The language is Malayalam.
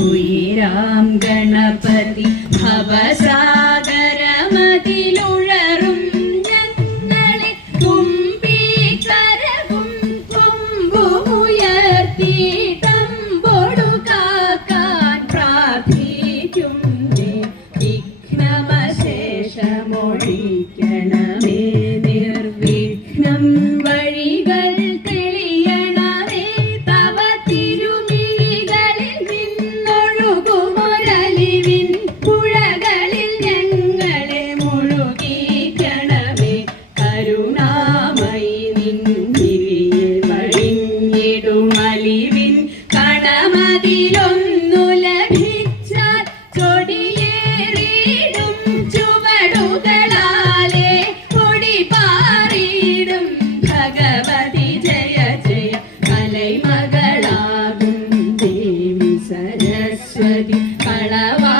ുയരാം ഗണപതി ഭവസാഗരമതിലുഴറും ഞങ്ങളെ കുംഭീകരവും കൊമ്പുമുയർത്തി തമ്പൊടു കാക്കാൻ പ്രാർത്ഥിക്കും വിഘ്നമശേഷമൊഴിക്കണമേ നിർവിഘ്നം വഴികൾ കണമതിലൊന്നു ലഭിച്ചാൽ ചൊടിയേറിയിടും ചുവടുകളാലെ പൊടി പാറിയിടും ഭഗവതി ജയ ജയ കലൈമകളാകും ദേവി സരസ്വതി കളവാ